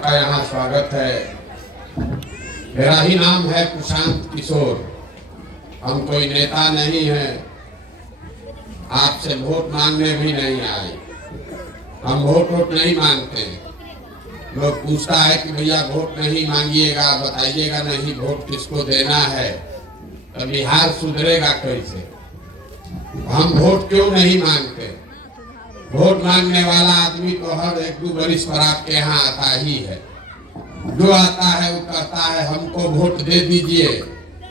सबका यहाँ स्वागत है। मेरा ही नाम है प्रशांत किशोर। हम कोई नेता नहीं है, आपसे वोट मांगने भी नहीं आए। हम वोट नहीं मांगते। लोग पूछता है कि भैया वोट नहीं मांगिएगा, बताइएगा नहीं वोट किसको देना है, तो बिहार सुधरेगा कैसे। हम वोट क्यों नहीं मांगते? वोट मांगने वाला आदमी तो हर 1-2 वर्ष पर आपके यहाँ आता ही है। जो आता है वो कहता है हमको वोट दे दीजिए,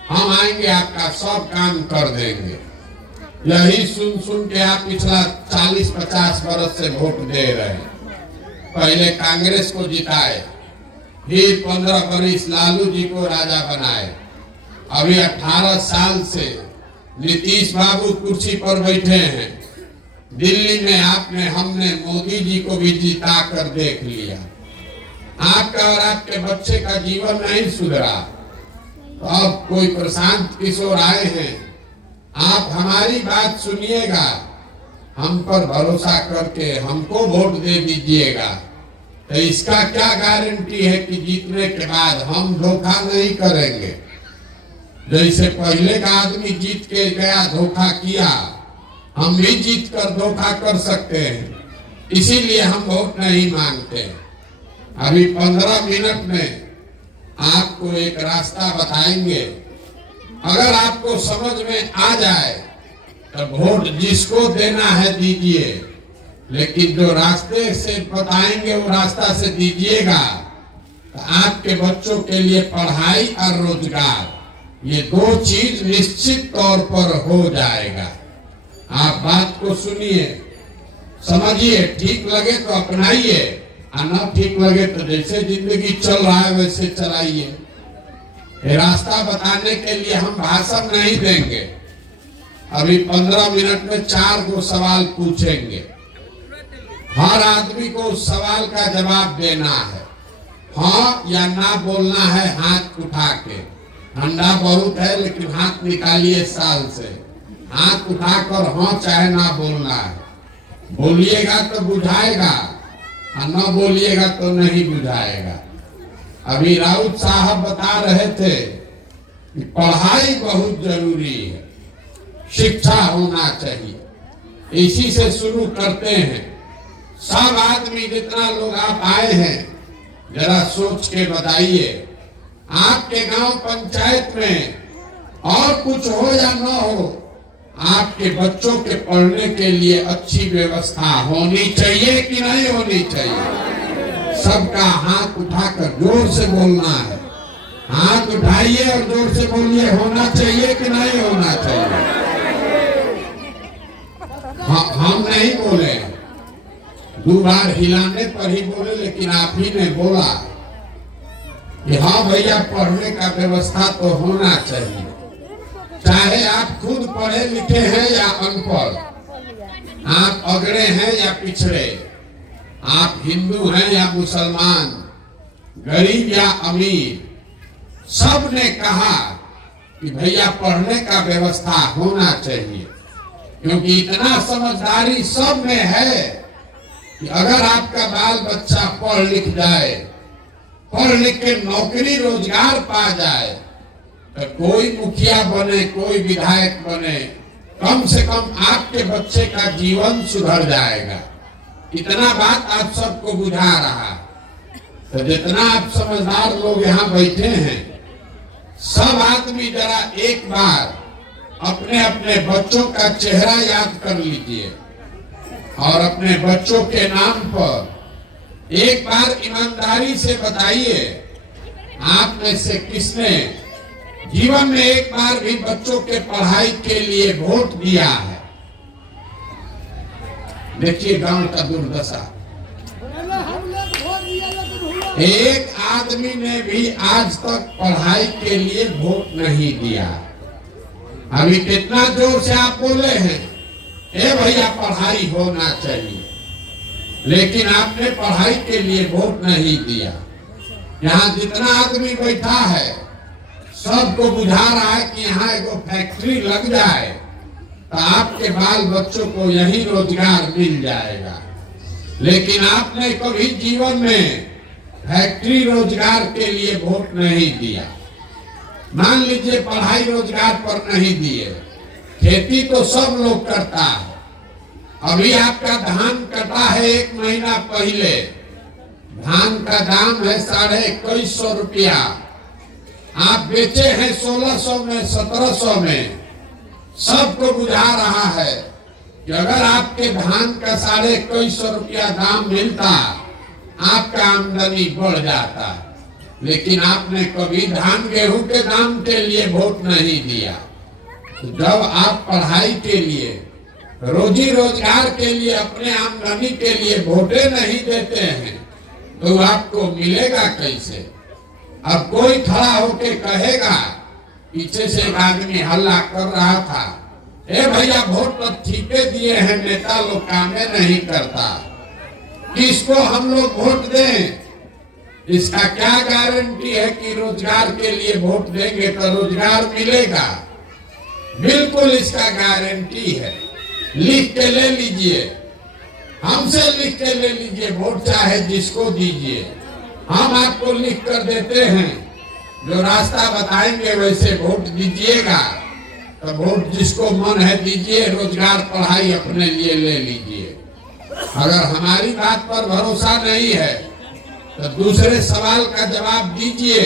हम आएंगे आपका सब काम कर देंगे। यही सुन सुन के आप पिछला 40-50 वर्ष से वोट दे रहे हैं। पहले कांग्रेस को जिताए, फिर 15 वर्ष लालू जी को राजा बनाए। अभी 18 साल से नीतीश बाबू कुर्सी पर बैठे हैं। दिल्ली में हमने मोदी जी को भी जिता कर देख लिया। आपका और आपके बच्चे का जीवन नहीं सुधरा। तो अब कोई प्रशांत किशोर आए हैं, आप हमारी बात सुनिएगा, हम पर भरोसा करके हमको वोट दे दीजिएगा। तो इसका क्या गारंटी है कि जीतने के बाद हम धोखा नहीं करेंगे। जैसे पहले का आदमी जीत के गया धोखा किया, हम भी जीत कर धोखा कर सकते हैं। इसीलिए हम वोट नहीं मांगते। अभी 15 मिनट में आपको एक रास्ता बताएंगे। अगर आपको समझ में आ जाए तो वोट जिसको देना है दीजिए, लेकिन जो रास्ते से बताएंगे वो रास्ता से दीजिएगा। तो आपके बच्चों के लिए पढ़ाई और रोजगार, ये 2 चीज निश्चित तौर पर हो जाएगा। आप बात को सुनिए, समझिए, ठीक लगे तो अपनाइए, और न ठीक लगे तो जैसे जिंदगी चल रहा है वैसे चलाइए। रास्ता बताने के लिए हम भाषण नहीं देंगे। अभी 15 मिनट में 4 सवाल पूछेंगे। हर आदमी को उस सवाल का जवाब देना है। हाँ या ना बोलना है हाथ उठा के। ठंडा बहुत है लेकिन हाथ निकालिए साल से। हाथ उठाकर हाँ चाहे ना बोलना है। बोलिएगा तो बुझाएगा और न बोलिएगा तो नहीं बुझाएगा। अभी राउत साहब बता रहे थे कि पढ़ाई बहुत जरूरी है, शिक्षा होना चाहिए। इसी से शुरू करते हैं। सब आदमी जितना लोग आप आए हैं, जरा सोच के बताइए, आपके गांव पंचायत में और कुछ हो या न हो, आपके बच्चों के पढ़ने के लिए अच्छी व्यवस्था होनी चाहिए कि नहीं होनी चाहिए। सबका हाथ उठाकर जोर से बोलना है। हाथ उठाइए और जोर से बोलिए, होना चाहिए कि नहीं होना चाहिए। हम नहीं बोले, 2 बार हिलाने पर ही बोले, लेकिन आप ही ने बोला कि हाँ भैया पढ़ने का व्यवस्था तो होना चाहिए। चाहे आप खुद पढ़े लिखे हैं या अनपढ़, आप अगड़े हैं या पिछड़े, आप हिंदू हैं या मुसलमान, गरीब या अमीर, सब ने कहा कि भैया पढ़ने का व्यवस्था होना चाहिए। क्योंकि इतना समझदारी सब में है कि अगर आपका बाल बच्चा पढ़ लिख जाए, पढ़ लिख के नौकरी रोजगार पा जाए, तो कोई मुखिया बने, कोई विधायक बने, कम से कम आपके बच्चे का जीवन सुधर जाएगा। इतना बात आप सबको बुझा रहा। तो जितना आप समझदार लोग यहाँ बैठे हैं, सब आदमी जरा एक बार अपने अपने बच्चों का चेहरा याद कर लीजिए और अपने बच्चों के नाम पर एक बार ईमानदारी से बताइए, आप में से किसने जीवन में एक बार भी बच्चों के पढ़ाई के लिए वोट दिया है। देखिए गांव का दुर्दशा। एक आदमी ने भी आज तक पढ़ाई के लिए वोट नहीं दिया। अभी कितना जोर से आप बोले हैं, ए भैया पढ़ाई होना चाहिए, लेकिन आपने पढ़ाई के लिए वोट नहीं दिया। यहाँ जितना आदमी बैठा है सबको बुझा रहा है कि यहाँ एगो फैक्ट्री लग जाए तो आपके बाल बच्चों को यही रोजगार मिल जाएगा। लेकिन आपने कभी जीवन में फैक्ट्री रोजगार के लिए वोट नहीं दिया, मान लीजिए पढ़ाई रोजगार पर नहीं दिए, खेती तो सब लोग करता है। अभी आपका धान कटा है 1 महीना पहले, धान का दाम है 2150 रुपया, आप बेचे हैं 1600 में 1700 में। सबको बुझा रहा है कि अगर आपके धान का 2150 रुपया दाम मिलता, आपका आमदनी बढ़ जाता, लेकिन आपने कभी धान गेहूं के दाम के लिए वोट नहीं दिया। जब आप पढ़ाई के लिए, रोजी रोजगार के लिए, अपने आमदनी के लिए वोटे नहीं देते हैं तो आपको मिलेगा कैसे? अब कोई खड़ा होके कहेगा, पीछे से एक आदमी हल्ला कर रहा था, ए भैया वोट तो ठीके दिए हैं, नेता लोग कामे नहीं करता, किसको हम लोग वोट दें? इसका क्या गारंटी है कि रोजगार के लिए वोट देंगे तो रोजगार मिलेगा? बिल्कुल इसका गारंटी है। लिख के ले लीजिए, हमसे लिख के ले लीजिए, वोट चाहे जिसको दीजिए, हम आपको लिख कर देते हैं, जो रास्ता बताएंगे वैसे वोट दीजिएगा। तो वोट जिसको मन है दीजिए, रोजगार पढ़ाई अपने लिए ले लीजिए। अगर हमारी बात पर भरोसा नहीं है तो दूसरे सवाल का जवाब दीजिए,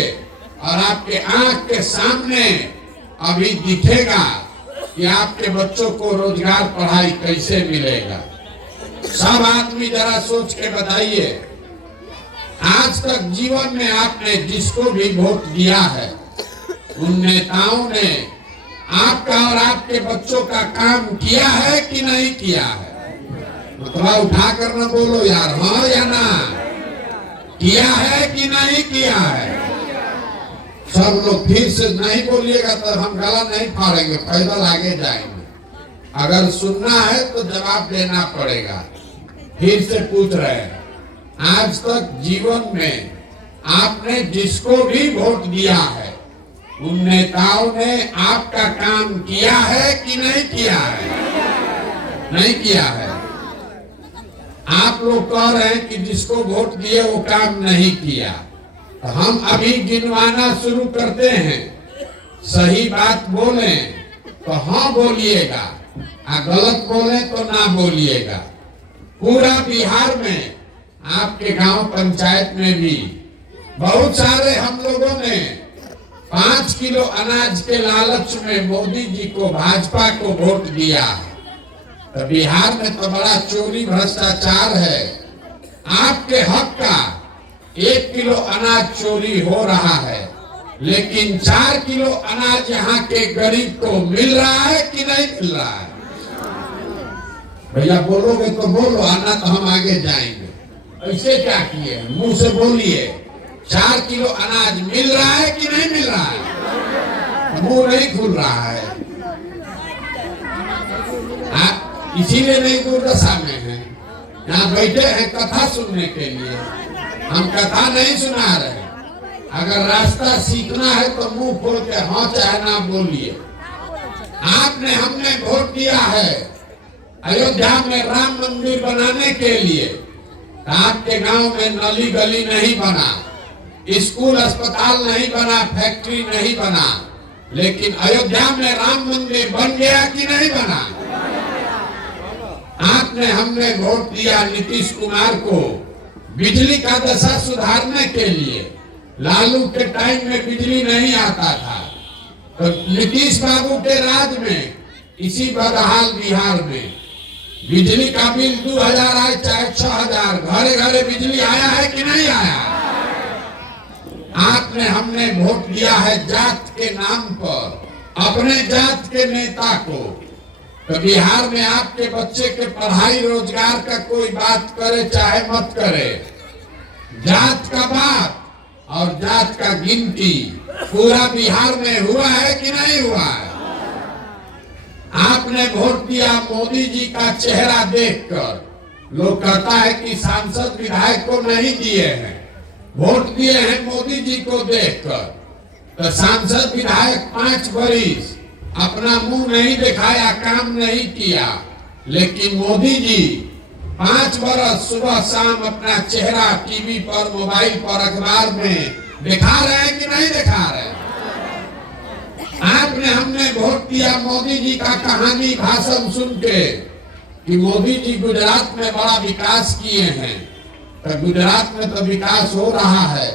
और आपके आंख के सामने अभी दिखेगा कि आपके बच्चों को रोजगार पढ़ाई कैसे मिलेगा। सब आदमी जरा सोच के बताइए, आज तक जीवन में आपने जिसको भी वोट दिया है, उन नेताओं ने आपका और आपके बच्चों का काम किया है कि नहीं किया है? मतलब उठा कर न बोलो यार, हाँ या ना, किया है कि नहीं किया है? सब लोग फिर से नहीं बोलिएगा तो हम गला नहीं फाड़ेंगे, पैदल आगे जाएंगे। अगर सुनना है तो जवाब देना पड़ेगा। फिर से पूछ रहे हैं, आज तक जीवन में आपने जिसको भी वोट दिया है, उन नेताओं ने आपका काम किया है कि नहीं किया है? नहीं किया है। आप लोग कह रहे हैं कि जिसको वोट दिए वो काम नहीं किया। तो हम अभी गिनवाना शुरू करते हैं। सही बात बोले तो हाँ बोलिएगा, गलत बोले तो ना बोलिएगा। पूरा बिहार में, आपके गांव पंचायत में भी बहुत सारे हम लोगों ने 5 किलो अनाज के लालच में मोदी जी को, भाजपा को वोट दिया। तो बिहार में तो बड़ा चोरी भ्रष्टाचार है। आपके हक का 1 किलो अनाज चोरी हो रहा है, लेकिन 4 किलो अनाज यहाँ के गरीब को मिल रहा है कि नहीं मिल रहा है? भैया बोलोगे तो बोलो, आना तो हम आगे जाएंगे। ऐसे क्या किए? मुंह से बोलिए, 4 किलो अनाज मिल रहा है कि नहीं मिल रहा है? मुंह नहीं खुल रहा है। इसीलिए नहीं दुर्दशा में है। यहाँ बैठे हैं कथा सुनने के लिए, हम कथा नहीं सुना रहे। अगर रास्ता सीखना है तो मुंह खोल के हाँ चाहे ना बोलिए। आपने, हमने वोट दिया है अयोध्या में राम मंदिर बनाने के लिए। आपके गांव में नली गली नहीं बना, स्कूल अस्पताल नहीं बना, फैक्ट्री नहीं बना, लेकिन अयोध्या में राम मंदिर बन गया कि नहीं बना? आपने, हमने वोट दिया नीतीश कुमार को बिजली का दशा सुधारने के लिए। लालू के टाइम में बिजली नहीं आता था, तो नीतीश बाबू के राज में इसी बदहाल बिहार में बिजली का बिल 2000 आए चाहे 6000, घरे घरे बिजली आया है कि नहीं आया? आपने, हमने वोट दिया है जात के नाम पर, अपने जात के नेता को। तो बिहार में आपके बच्चे के पढ़ाई रोजगार का कोई बात करे चाहे मत करे, जात का बात और जात का गिनती पूरा बिहार में हुआ है कि नहीं हुआ है? आपने वोट दिया मोदी जी का चेहरा देखकर। लोग कहता है कि सांसद विधायक को नहीं दिए हैं, वोट दिए हैं मोदी जी को देखकर। तो सांसद विधायक 5 बरिस अपना मुंह नहीं दिखाया, काम नहीं किया, लेकिन मोदी जी 5 बरस सुबह शाम अपना चेहरा टीवी पर, मोबाइल पर, अखबार में दिखा रहे हैं कि नहीं दिखा रहे हैं? आपने हमने वोट दिया मोदी जी का कहानी भाषण सुन के कि मोदी जी गुजरात में बड़ा विकास किए हैं। तो गुजरात में तो विकास हो रहा है,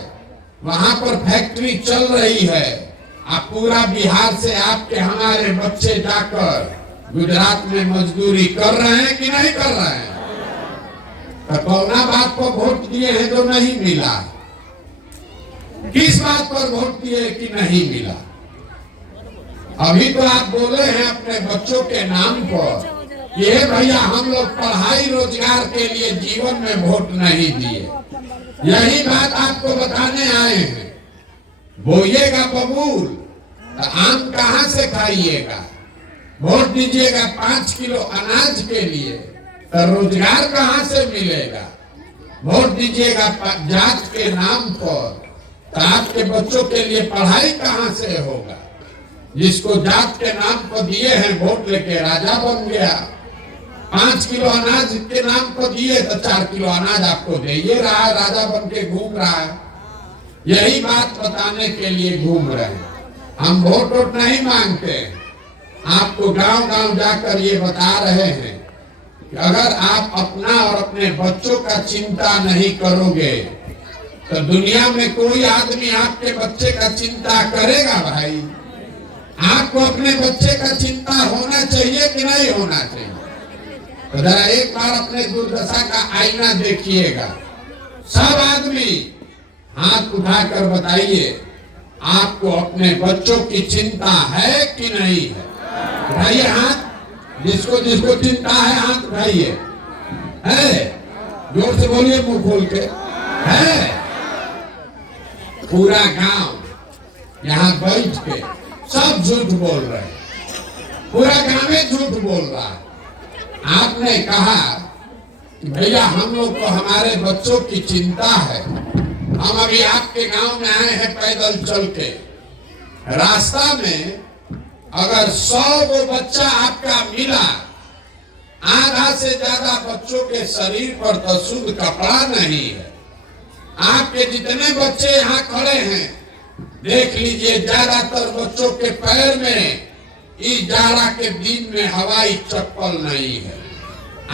वहां पर फैक्ट्री चल रही है। आप पूरा बिहार से आपके हमारे बच्चे जाकर गुजरात में मजदूरी कर रहे हैं कि नहीं कर रहे हैं? तो कौना बात पर वोट दिए हैं जो नहीं मिला? किस बात पर वोट दिए कि नहीं मिला? अभी तो आप बोले हैं अपने बच्चों के नाम पर, ये भैया हम लोग पढ़ाई रोजगार के लिए जीवन में वोट नहीं दिए। यही बात आपको बताने आए हैं। बोइएगा बबूल तो आम कहाँ से खाइएगा? वोट दीजिएगा 5 किलो अनाज के लिए तो रोजगार कहाँ से मिलेगा? वोट दीजिएगा जात के नाम पर तो आपके बच्चों के लिए पढ़ाई कहाँ से होगा? जिसको जात के नाम पर दिए हैं वोट लेके राजा बन गया। 5 किलो अनाज के नाम पर दिए तो 4 किलो अनाज आपको दे ये रहा है, राजा बन के घूम रहा है। यही बात बताने के लिए घूम रहे हैं। हम वोट नहीं मांगते, आपको गांव गांव जाकर ये बता रहे हैं कि अगर आप अपना और अपने बच्चों का चिंता नहीं करोगे तो दुनिया में कोई आदमी आपके बच्चे का चिंता करेगा? भाई आपको अपने बच्चे का चिंता होना चाहिए कि नहीं होना चाहिए? तो जरा एक बार अपने दुर्दशा का आईना देखिएगा। सब आदमी हाथ उठाकर बताइए, आपको अपने बच्चों की चिंता है कि नहीं है? उठाइए हाथ, जिसको जिसको चिंता है हाथ उठाइए। है? जोर से बोलिए, मुंह खोल के। है? पूरा गांव यहाँ बैठ के सब झूठ बोल रहे हैं, पूरा गांव में झूठ बोल रहा है। आपने कहा कि भैया हम लोग को हमारे बच्चों की चिंता है, हम अभी आपके गांव में आए हैं पैदल चल के। रास्ता में अगर 100 वो बच्चा आपका मिला, आधा से ज्यादा बच्चों के शरीर पर तो शुद्ध कपड़ा नहीं है। आपके जितने बच्चे यहाँ खड़े हैं देख लीजिए, ज्यादातर बच्चों के पैर में इस जाड़ा के दिन में हवाई चप्पल नहीं है।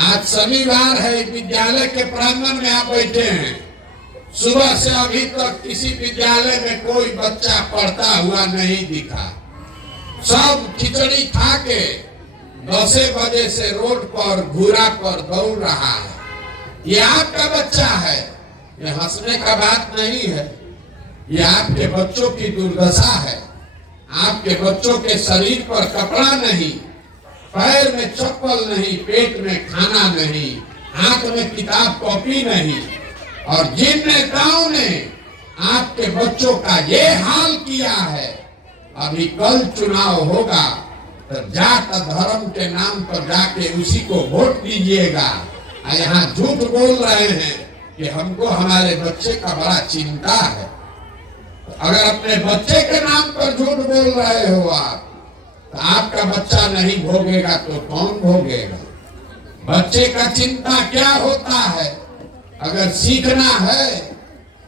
आज शनिवार है, विद्यालय के प्रांगण में आप बैठे हैं। सुबह से अभी तक किसी विद्यालय में कोई बच्चा पढ़ता हुआ नहीं दिखा। सब खिचड़ी खा के 10 बजे से रोड पर घूरा पर दौड़ रहा है। ये आपका बच्चा है, ये हंसने का बात नहीं है। ये आपके बच्चों की दुर्दशा है। आपके बच्चों के शरीर पर कपड़ा नहीं, पैर में चप्पल नहीं, पेट में खाना नहीं, हाथ में किताब कॉपी नहीं। और जिन नेताओं ने आपके बच्चों का ये हाल किया है, अभी कल चुनाव होगा तो जात धर्म के नाम पर जाके उसी को वोट दीजिएगा। यहाँ झूठ बोल रहे हैं कि हमको हमारे बच्चे का बड़ा चिंता है। अगर अपने बच्चे के नाम पर झूठ बोल रहे हो आप, तो आपका बच्चा नहीं भोगेगा तो कौन भोगेगा? बच्चे का चिंता क्या होता है? अगर सीखना है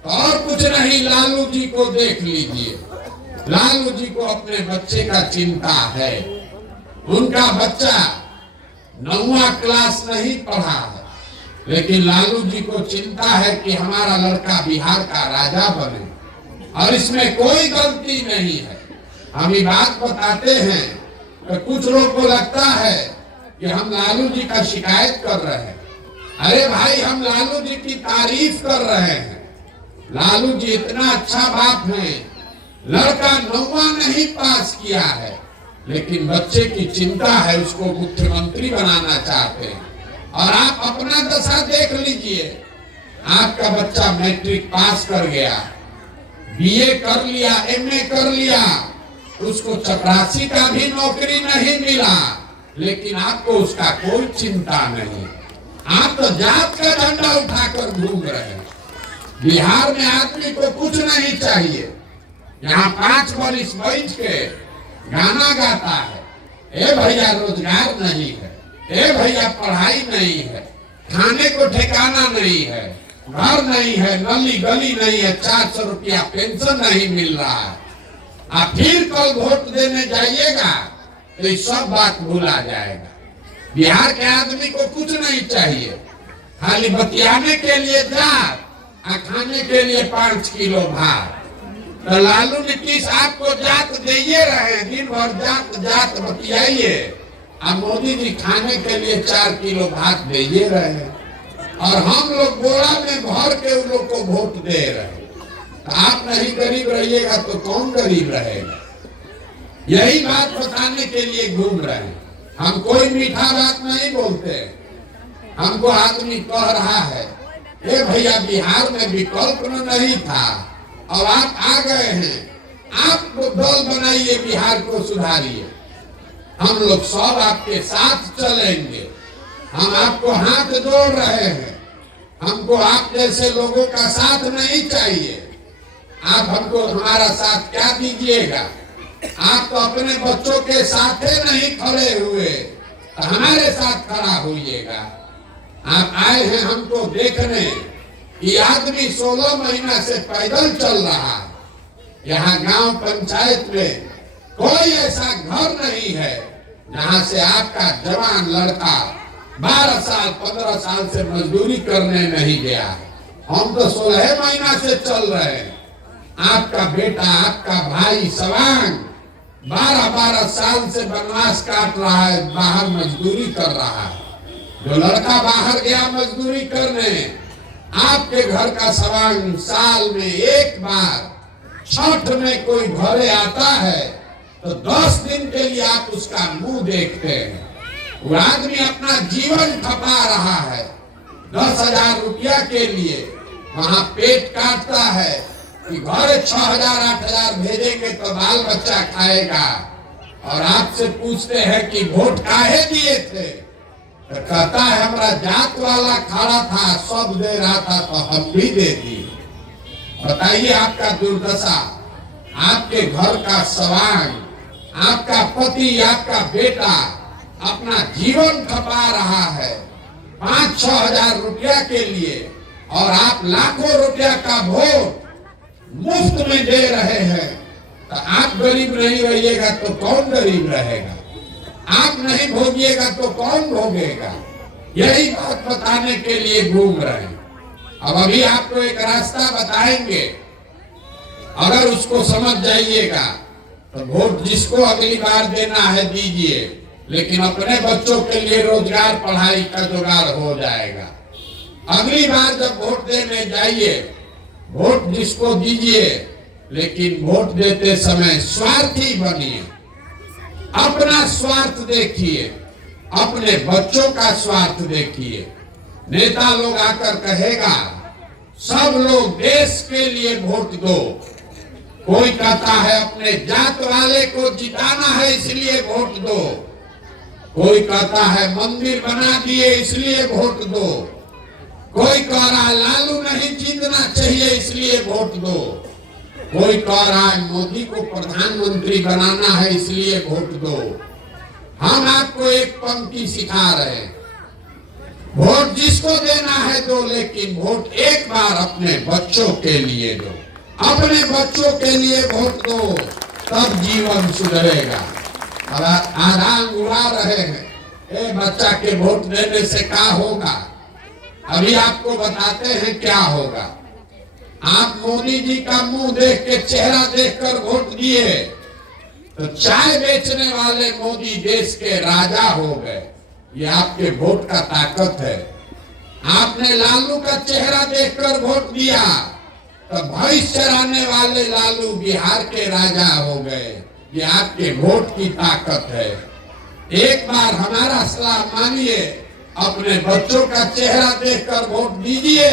तो और कुछ नहीं, लालू जी को देख लीजिए। लालू जी को अपने बच्चे का चिंता है। उनका बच्चा 9वां क्लास नहीं पढ़ा है, लेकिन लालू जी को चिंता है कि हमारा लड़का बिहार का राजा बने, और इसमें कोई गलती नहीं है। हम ये बात बताते हैं तो कुछ लोग को लगता है कि हम लालू जी का शिकायत कर रहे हैं। अरे भाई, हम लालू जी की तारीफ कर रहे हैं। लालू जी इतना अच्छा बाप है, लड़का 9वां नहीं पास किया है, लेकिन बच्चे की चिंता है, उसको मुख्यमंत्री बनाना चाहते हैं। और आप अपना दशा देख लीजिए। आपका बच्चा मैट्रिक पास कर गया, बीए कर लिया, एमए कर लिया, उसको चपरासी का भी नौकरी नहीं मिला, लेकिन आपको उसका कोई चिंता नहीं। आप तो जात का झंडा उठाकर घूम रहे हैं। बिहार में आदमी को कुछ नहीं चाहिए। यहाँ 5 बरिस बैठ के गाना गाता है, ए भैया रोजगार नहीं है, ए भैया पढ़ाई नहीं है, खाने को ठिकाना नहीं है, घर नहीं है, नली गली नहीं है, 400 रुपया पेंशन नहीं मिल रहा है। आप फिर कल वोट देने जाइएगा तो ये सब बात भूला जाएगा। बिहार के आदमी को कुछ नहीं चाहिए, खाली बतियाने के लिए जात और खाने के लिए 5 किलो भात। तो लालू नीतीश आपको जात दे रहे, दिन भर जात जात बतियाइए, और मोदी जी खाने के लिए 4 किलो भात दे रहे हैं, और हम लोग बोरा में भर के उन लोग को वोट दे रहे हैं। तो आप नहीं गरीब रहिएगा तो कौन गरीब रहेगा? यही बात बताने के लिए घूम रहे हैं। हम कोई मीठा बात नहीं बोलते। हमको आदमी कह रहा है, ए भैया बिहार में विकल्प नहीं था और आप आ गए हैं, आप दल बनाइए, बिहार को सुधारिए, हम लोग सब आपके साथ चलेंगे। हम आपको हाथ जोड़ रहे हैं, हमको आप जैसे लोगों का साथ नहीं चाहिए। आप हमको हमारा साथ क्या दीजिएगा? आप तो अपने बच्चों के साथ नहीं खड़े हुए, तो हमारे साथ खड़ा होइएगा। आप आए हैं हमको देखने, ये आदमी 16 महीना से पैदल चल रहा है। यहाँ गांव पंचायत में कोई ऐसा घर नहीं है जहाँ से आपका जवान लड़का 12 साल 15 साल से मजदूरी करने नहीं गया। हम तो 16 महीना से चल रहे हैं। आपका बेटा, आपका भाई सवांग 12-12 साल से वनवास काट रहा है, बाहर मजदूरी कर रहा है। जो लड़का बाहर गया मजदूरी करने, आपके घर का सवांग साल में एक बार छठ में कोई घरे आता है तो 10 दिन के लिए आप उसका मुंह देखते हैं। वो आदमी अपना जीवन खपा रहा है, 10,000 रुपया के लिए वहां पेट काटता है कि घरे 6,000-8,000 भेजेंगे तो बाल बच्चा खाएगा। और आपसे पूछते हैं कि वोट काहे दिए थे, तो कहता है हमारा जात वाला खड़ा था, सब दे रहा था तो हम भी दे दिए। बताइए आपका दुर्दशा, आपके घर का सवांग, आपका पति, आपका बेटा अपना जीवन खपा रहा है 5-6 हजार रुपया के लिए, और आप लाखों रुपया का वोट मुफ्त में दे रहे हैं। तो आप गरीब नहीं रहिएगा तो कौन गरीब रहेगा? आप नहीं भोगिएगा तो कौन भोगेगा? यही बात बताने के लिए घूम रहे हैं। अब अभी आपको एक रास्ता बताएंगे, अगर उसको समझ जाइएगा तो वोट जिसको अगली बार देना है दीजिए, लेकिन अपने बच्चों के लिए रोजगार पढ़ाई का जुगाड़ हो जाएगा। अगली बार जब वोट देने जाइए, वोट जिसको दीजिए, लेकिन वोट देते समय स्वार्थी बनिए। अपना स्वार्थ देखिए, अपने बच्चों का स्वार्थ देखिए। नेता लोग आकर कहेगा सब लोग देश के लिए वोट दो, कोई कहता है अपने जात वाले को जिताना है इसलिए वोट दो, कोई कहता है मंदिर बना दिए इसलिए वोट दो, कोई कह रहा है लालू नहीं जीतना चाहिए इसलिए वोट दो, कोई कह रहा है मोदी को प्रधानमंत्री बनाना है इसलिए वोट दो। हम आपको एक पंक्ति सिखा रहे हैं, वोट जिसको देना है दो, लेकिन वोट एक बार अपने बच्चों के लिए दो। अपने बच्चों के लिए वोट दो, तब जीवन सुधरेगा। अब आराम उड़ा रहे हैं, ए बच्चा के वोट देने से क्या होगा? अभी आपको बताते हैं क्या होगा। आप मोदी जी का मुंह देख के, चेहरा देखकर वोट दिए तो चाय बेचने वाले मोदी देश के राजा हो गए। ये आपके वोट का ताकत है। आपने लालू का चेहरा देखकर वोट दिया तो भैंस चराने वाले लालू बिहार के राजा हो गए। ये आपके वोट की ताकत है। एक बार हमारा सलाह मानिए, अपने बच्चों का चेहरा देखकर वोट दीजिए।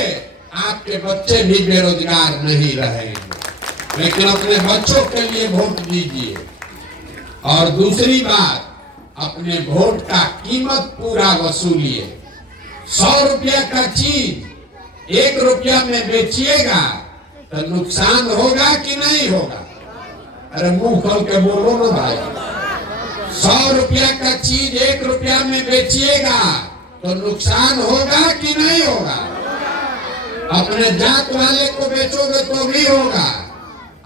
आपके बच्चे भी बेरोजगार नहीं रहेंगे, लेकिन अपने बच्चों के लिए वोट दीजिए। और दूसरी बात, अपने वोट का कीमत पूरा वसूलिए। 100 रुपया का चीज 1 रुपया में बेचिएगा तो नुकसान होगा कि नहीं होगा? अरे मुंह खोल के बोलो ना भाई। 100 रुपया का चीज 1 रुपया में बेचिएगा तो नुकसान होगा कि नहीं होगा? अपने जात वाले को बेचोगे तो भी होगा,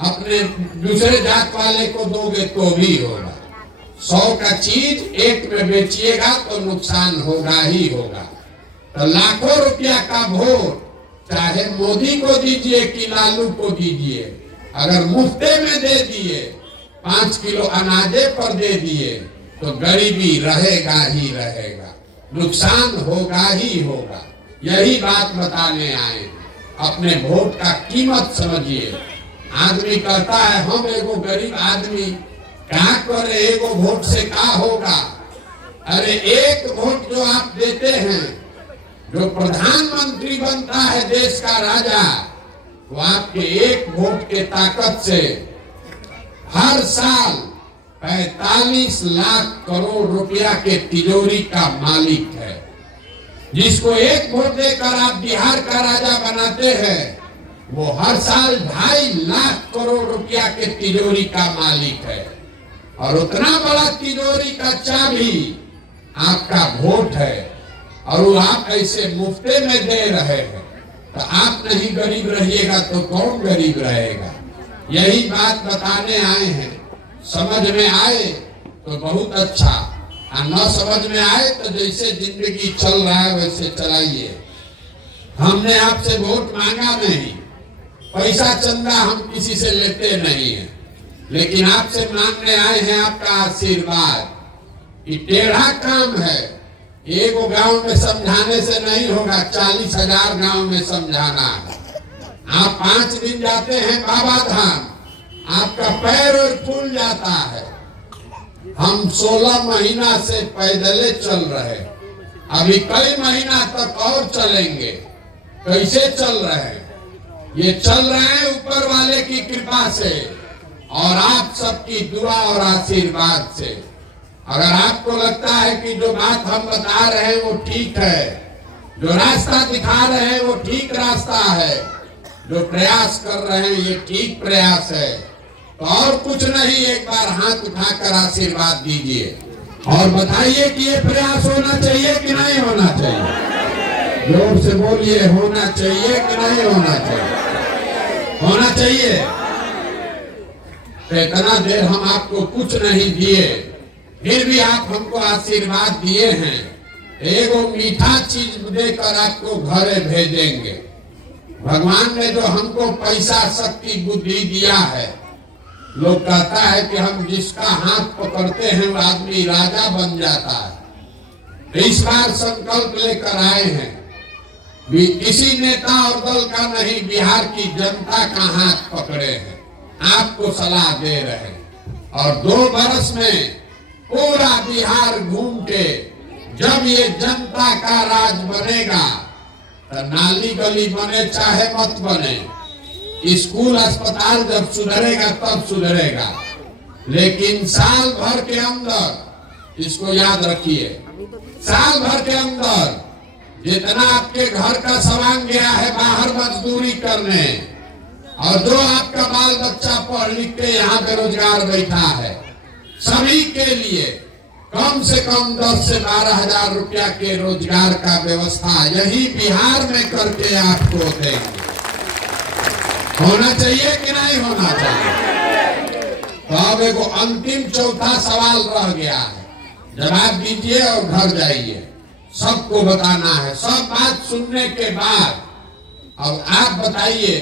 अपने दूसरे जात वाले को दोगे तो भी होगा। 100 का चीज एक में बेचिएगा तो नुकसान होगा ही होगा। तो लाखों रुपया का वोट चाहे मोदी को दीजिए कि लालू को दीजिए, अगर मुफ्ते में दे दिए, 5 किलो अनाजे पर दे दिए, तो गरीबी रहेगा ही रहेगा, नुकसान होगा ही होगा। यही बात बताने आए। अपने वोट का कीमत समझिए। आदमी कहता है हम एगो गरीब आदमी क्या करे, एगो वोट से क्या होगा? अरे एक वोट जो आप देते हैं, जो प्रधानमंत्री बनता है देश का राजा, वो आपके एक वोट के ताकत से हर साल 45 लाख करोड़ रुपया के तिजोरी का मालिक है। जिसको एक वोट देकर आप बिहार का राजा बनाते हैं, वो हर साल 2.5 लाख करोड़ रुपया के तिजोरी का मालिक है। और उतना बड़ा तिजोरी का चाबी आपका वोट है, और वो आप ऐसे मुफ्ते में दे रहे हैं। तो आप नहीं गरीब रहिएगा तो कौन गरीब रहेगा? यही बात बताने आए हैं। समझ में आए तो बहुत अच्छा, और न समझ में आए तो जैसे जिंदगी चल रहा है वैसे चलाइए। हमने आपसे वोट मांगा नहीं, पैसा चंदा हम किसी से लेते नहीं है, लेकिन आपसे मांगने आए हैं आपका आशीर्वाद। ये टेढ़ा काम है, एगो गांव में समझाने से नहीं होगा, 40,000 गांव में समझाना है। आप 5 दिन जाते हैं बाबा धाम, आपका पैर और फूल जाता है। हम 16 महीना से पैदले चल रहे, अभी कई महीना तक और चलेंगे। कैसे चल रहे हैं? ये चल रहे हैं ऊपर वाले की कृपा से और आप सबकी दुआ और आशीर्वाद से। अगर आपको लगता है कि जो बात हम बता रहे हैं वो ठीक है, जो रास्ता दिखा रहे हैं वो ठीक रास्ता है, जो प्रयास कर रहे हैं ये ठीक प्रयास है, तो और कुछ नहीं, एक बार हाथ उठाकर आशीर्वाद दीजिए और बताइए कि ये प्रयास होना चाहिए कि नहीं होना चाहिए। जोर से बोलिए, होना चाहिए कि नहीं होना चाहिए? होना चाहिए। तो इतना देर हम आपको कुछ नहीं दिए, फिर भी आप हमको आशीर्वाद दिए हैं। एगो मीठा चीज देकर आपको घरे भेजेंगे। भगवान ने जो हमको पैसा, शक्ति, बुद्धि दिया है, लोग कहता है कि हम जिसका हाथ पकड़ते हैं वो आदमी राजा बन जाता है। तो इस बार संकल्प लेकर आए हैं, किसी नेता और दल का नहीं, बिहार की जनता का हाथ पकड़े हैं, आपको सलाह दे रहे हैं। और 2 बरस में पूरा बिहार घूम के जब ये जनता का राज बनेगा, तो नाली गली बने चाहे मत बने, स्कूल अस्पताल जब सुधरेगा तब सुधरेगा, लेकिन साल भर के अंदर, इसको याद रखिए, साल भर के अंदर जितना आपके घर का सामान गया है बाहर मजदूरी करने, और जो आपका बाल बच्चा पढ़ लिख के यहाँ बेरोजगार बैठा है, सभी के लिए कम से कम 10 से 12 हजार रुपया के रोजगार का व्यवस्था यही बिहार में करके आपको देंगे। होना चाहिए कि नहीं होना चाहिए? तो अब एगो अंतिम चौथा सवाल रह गया है, जवाब दीजिए और घर जाइए। सबको बताना है। सब बात सुनने के बाद अब आप बताइए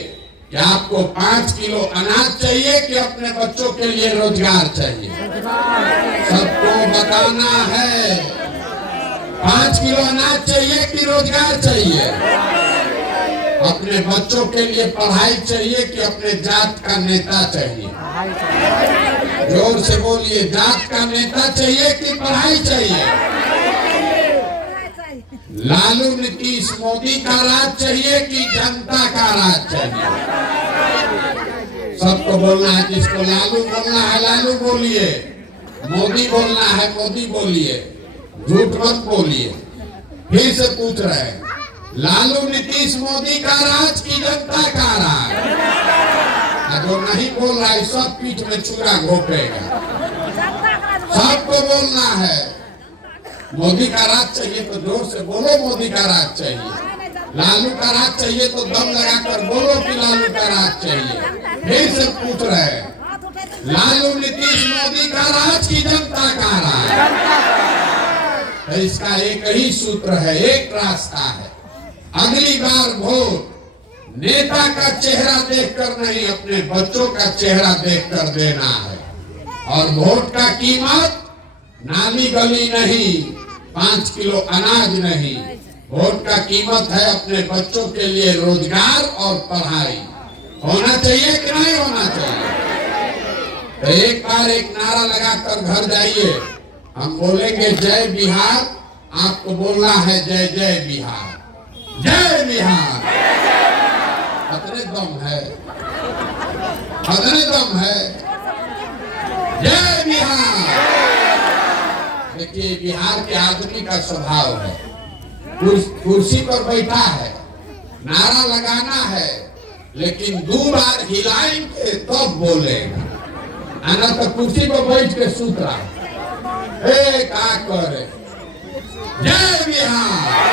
कि आपको 5 किलो अनाज चाहिए कि अपने बच्चों के लिए रोजगार चाहिए? सबको बताना है। 5 किलो अनाज चाहिए कि रोजगार चाहिए? अपने बच्चों के लिए पढ़ाई चाहिए कि अपने जात का नेता चाहिए? जोर से बोलिए, जात का नेता चाहिए कि पढ़ाई चाहिए? लालू नीतीश मोदी का राज चाहिए कि जनता का राज चाहिए? सबको बोलना है। जिसको लालू बोलना है लालू बोलिए, मोदी बोलना है मोदी बोलिए, झूठ मत बोलिए। फिर से पूछ रहे हैं, लालू नीतीश मोदी का राज की जनता का राज? जो नहीं बोल रहा है सब पीठ में छुरा घोपेगा। सबको बोलना है, मोदी का राज चाहिए तो जोर से बोलो मोदी का राज चाहिए। लालू का राज चाहिए तो दम लगाकर बोलो कि लालू का राज चाहिए। फिर से पूछ रहे हैं, लालू नीतीश मोदी का राज की जनता का राज? तो इसका एक ही सूत्र है, एक रास्ता है। अगली बार वोट नेता का चेहरा देखकर नहीं, अपने बच्चों का चेहरा देखकर देना है। और वोट का कीमत नाली गली नहीं, 5 किलो अनाज नहीं। वोट का कीमत है अपने बच्चों के लिए रोजगार और पढ़ाई। होना चाहिए कि नहीं होना चाहिए? तो एक बार एक नारा लगाकर घर जाइए। हम बोलेंगे जय बिहार, आपको बोलना है जय जय बिहार, जय बिहार। खतरे दम है, खतरे दम है, जय बिहार। देखिए बिहार के आदमी का स्वभाव है, कुर्सी पर बैठा है, नारा लगाना है, लेकिन 2 बार हिलाएंगे तब बोलेगा। आना तो कुर्सी पर बैठ के सूत रहा है, क्या करे। जय बिहार।